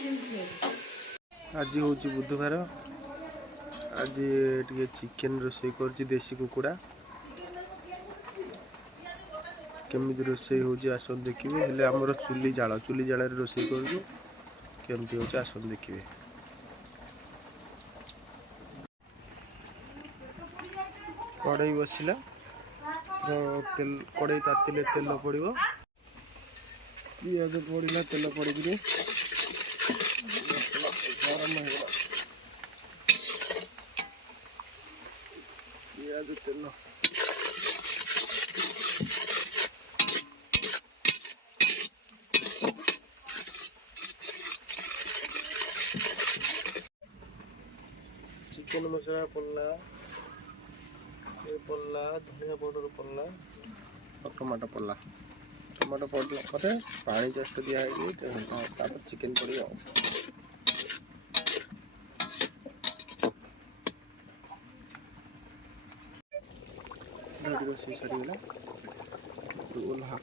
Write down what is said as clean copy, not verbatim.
आज हूँ बुधवार आज टे चिकेन रोषे कर देसी कुकुड़ा केमी रोषे हो आस देखिए हेल्ले आमर चुली जाल रोषे करमती हो आस देखिए कड़ई बसला कड़ई तातिले तेल पड़ो पिज पड़ा तेल पड़ी गरम हो पिज तेल चिकेन मसला पड़ला पड़ला धनिया पाउडर पड़ला और टमाटो पड़ला टमाटो पड़ला पर पानी जस्ट दिखाई चिकेन पड़ो रोषे सरीगला ओल्हा